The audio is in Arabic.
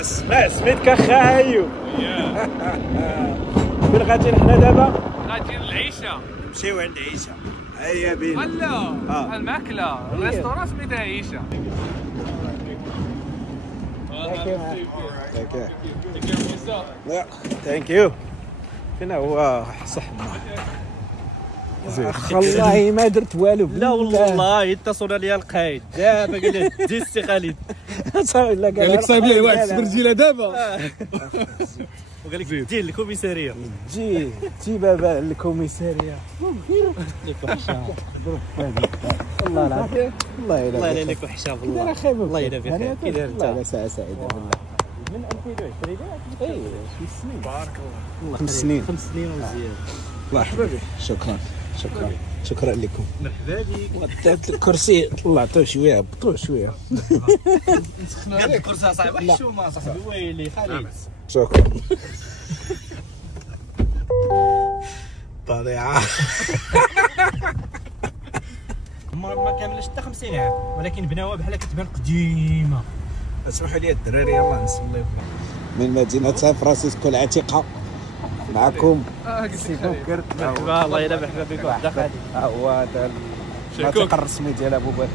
اسمع سميتك اخايو. فين غاديين حنا دابا؟ غاديين للعيشه. نمشيو عند عيشه. هيا بينا. لا الماكله الريستوران سميتها عيشه. ثانك يو. فين هو صاحبنا؟ والله ما درت والو. لا والله اتصلنا لي القايد دابا قال لي دي السي خالد. قال لك صايب ليه واحد السبرجيله دابا. وقال لك دير الكوميساريه. جي بابا الكوميساريه. الله العظيم الله الا لك وحشه والله. الله الا بخير. كي داير انت؟ والله ساعه سعيده بالله. من 2020 اي 5 سنين. بارك الله. 5 سنين. 5 سنين ومزيان. مرحبا بك. شكرا لكم. مرحبا بك. طلعت الكرسي طلعتوه شويه هبطوه شويه. نسخنوا عليك الكرسي صاحبي. حشومه صاحبي. ويلي خالد. شكرا. طليعه. ما كاملش حتى 50 عام ولكن بناوها بحال كتبان قديمه. اسمحوا لي الدراري يلاه نصليو. من مدينه سان فرانسيسكو العتيقه معكم سي بوكر. مرحبا الله يلا مرحبا بك. وحده خالد. هو هذا الناطق الرسمي ديال ابو بكر.